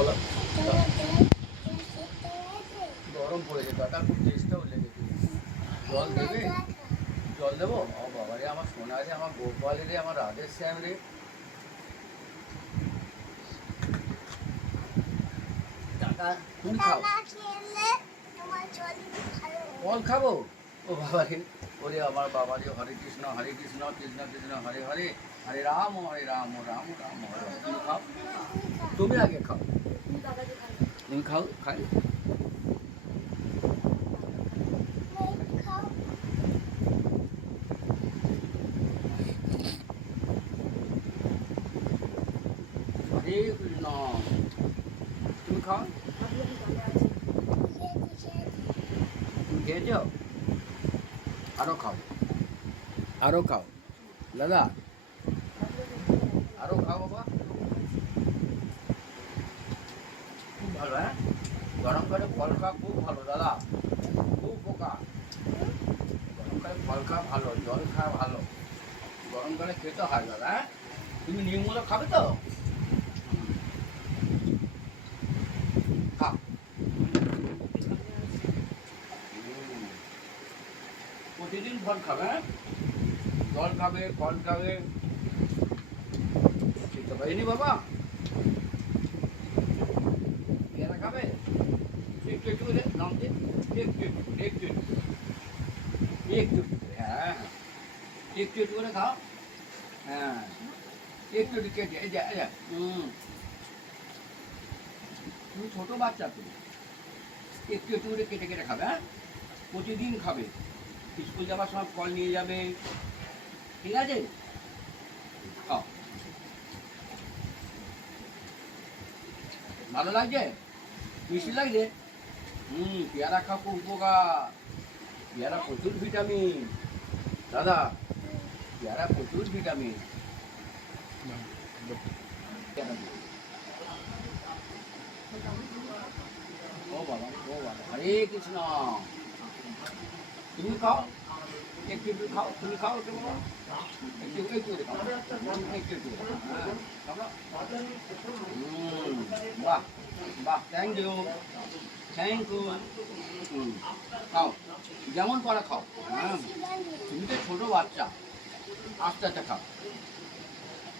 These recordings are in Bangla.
বলো। গরম পড়েছে কাটা খুব চেষ্টাও লেগেছে জল দেবে? জল দেবো? ও বাবা রে আমার সোনা রে আমার গোপাল রে আমার রাধের শ্যাম রে। টাকা তুমি খাও। ফল খাব? ও বাবা রে ওরে আমার বাবা রে হরে কৃষ্ণ হরে কৃষ্ণ কৃষ্ণ কৃষ্ণ হরে হরে হরে রাম হরে রাম রাম রাম হরে হরে। তুমি খাও। তুমি আগে খাও। তুমি খাও খাই হরে কৃষ্ণ তুমি খাও তুমি খেয়েছো আরও খাও আরও খাও দাদা আরও খাও বাবা খুব ভালো হ্যাঁ গরমকালে ফল খাওয়া খুব ভালো, দাদা। খুব উপকার গরমকালে ফল খাওয়া ভালো, জল খাওয়া ভালো। গরমকালে খেতে হয়, দাদা হ্যাঁ? তুমি নির্মূলক খাবে তো? প্রতিদিন ফল খাবে হ্যাঁ? জল খাবে, ফল খাবে। খেতে পারিনি বাবা পেয়ারা খাবে একটু হ্যাঁ একটু একটু করে খাও হ্যাঁ একটু হুম তুমি ছোটো বাচ্চা তুমি একটু একটু করে কেটে কেটে খাবে হ্যাঁ প্রতিদিন খাবে স্কুল যাওয়ার সময় ফল নিয়ে যাবে ঠিক আছে খাও ভালো লাগছে মিষ্টি লাগছে হুম পেয়ারা খুব উপকার। পেয়ারা প্রচুর ভিটামিন। দাদা পেয়ারা প্রচুর ভিটামিন। ও বাবা ও বাবা। হরে কৃষ্ণ। তুমি খাও। একটু একটু খাও। তুমি খাও একটু একটু একটু একটু একটু হ্যাঁ, বাহ বাহ থ্যাংক ইউ থ্যাংক ইউ খাও। যেমন পারা খাও। হ্যাঁ। তুমি তো ছোটো বাচ্চা। আস্তে আস্তে খাও।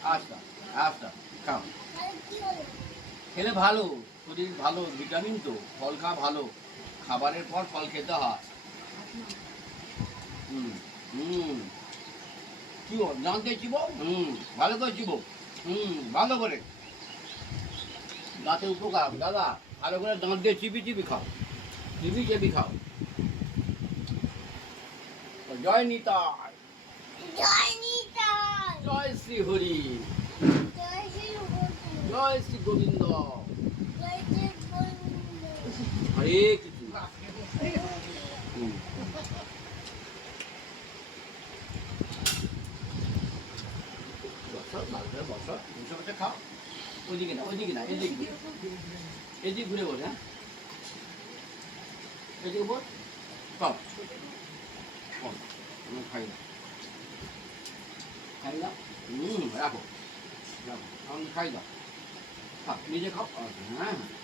আস্তে আস্তে খাও। খেলে ভালো। শরীর ভালো, ভিটামিন তো। ফল খাওয়া ভালো। খাবারের পর ফল খেতে হয়। হুম হুম। জানতে চিবো হুম, ভালো করে চিবো হুম, ভালো করে। দাঁতে উপকার, দাদা। ভালো করে দাঁত দিয়ে চিবি চিবি খাও। চিবি চিবি খাও। জয় নিতাই। জয় শ্রী হরি। জয় শ্রী গোবিন্দ। হরে কিছু বসো ভালো করে বসো। বসে বসে খাও। ওইদিকে না ওইদিকে না এদিকে। এদিকে ঘুরে বলে হ্যাঁ? এদিকে বল কম কম আমি খাই না। খাই না? রাখো। রাখো। আমি খাই দাও। খাও নিজে খাও। হ্যাঁ হ্যাঁ।